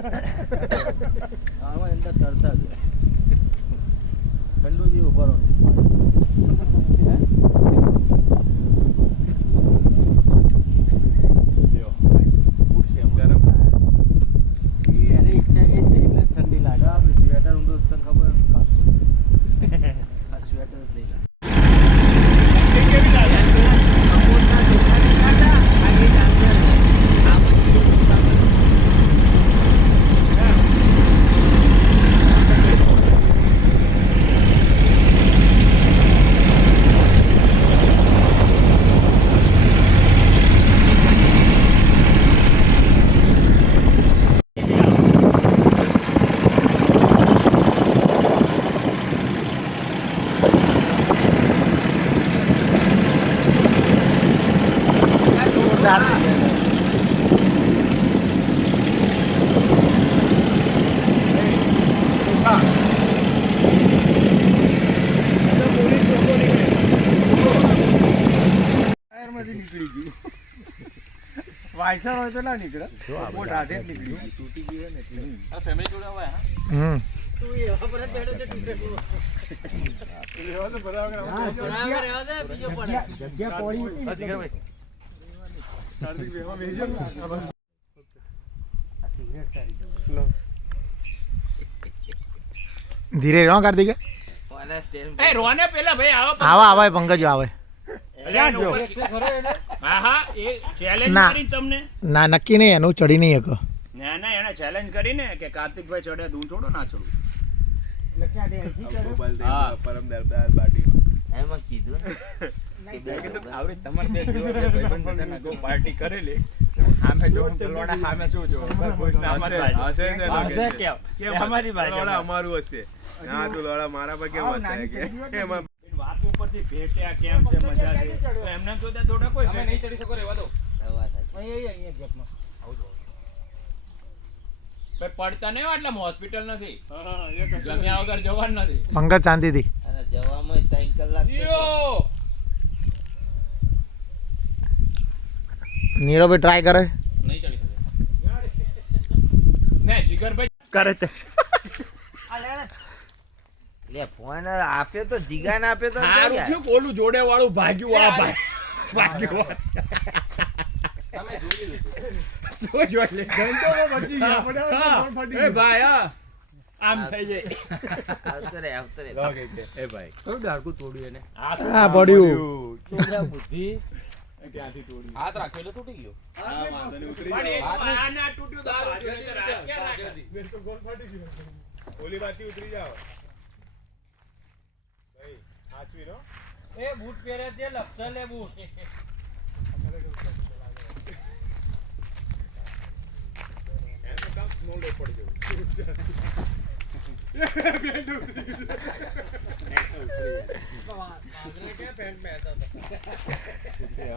આમાં અંદર તરતા જ ઠંડુ જેવું ભરો ઠંડી લાગે આપણે સ્વેટર ઊંધો ખબર આ સ્વેટર જ લઈ લા વાયસર હોય તો ના નીકળે રાધે જ નીકળી તૂટી ગઈ હોય ને એટલે ફેમિલી જોડે આવે તું એવા પર જ બેઠો છે લેવા તો બરાબર રહેવા દે બીજો પડે જગ્યા પડી હતી ભાઈ કાર્તિક બેવા મેજર આ સિગરેટ તારી લો ધીરે રહો કાર્તિક એ રોને પેલા ભાઈ આવા આવા પંકજ આવે ના નક્કી નહીં એનું ચડી નહીં શકો ના ના એને ચેલેન્જ કરીને કે કાર્તિકભાઈ ચડે હું થોડો ના ચડું પરમ દરબાર બાટીમાં એમાં કીધું આવડે તમારે બે ભાઈબંધ ગો પાર્ટી કરેલી સામે જો ચલવાના સામે શું જો અમારી બાજુ અમારું હશે ના તો લોડા મારા પર કેમ હશે કે એમાં વાત ઉપરથી ભેટ્યા કેમ છે મજા છે તો એમને જોતા થોડા કોઈ તમે નહીં ચડી શકો રેવા દો અહીંયા ગેપમાં આવજો ભાઈ પડતા નહીં એટલે હોસ્પિટલ નથી જમ્યા વગર જવાનું નથી પંકજ શાંતિથી અને જવામાં 3 કલાક યો નીરવ ટ્રાય કરે નહીં ચડી શકે ને જીગરભાઈ કરે છે લે ફોન આપ્યો તો જીગાને આપ્યો તો હારું થયું ઓલું જોડે વાળું ભાગ્યું આ ભાગ્યું તમે જોઈ લીધું જોઈ લે ગંતો બચી ગયા પડે એ ભાઈ આમ થઈ જાય આવતરે એ ભાઈ કયું ડાળકું તોડ્યું એને હા પડ્યું છોકરા બુદ્ધિ ક્યાંથી તોડ્યું હાથ રાખેલો તૂટી ગયો હા વાંધો નહીં ઉતરી જાવ આ ના તૂટ્યું દારૂ ક્યાં રાખી મેં તો ગોલ ફાટી ગયો ઓલી બાતી ઉતરી જાવ ભાઈ આચવી નો એ બૂટ પહેરે દે લપસા લે બૂટ એનો કામ સ્નો લે પડી ગયું પેન્ટ ઉતરી ગયું પેન્ટ મેં હતા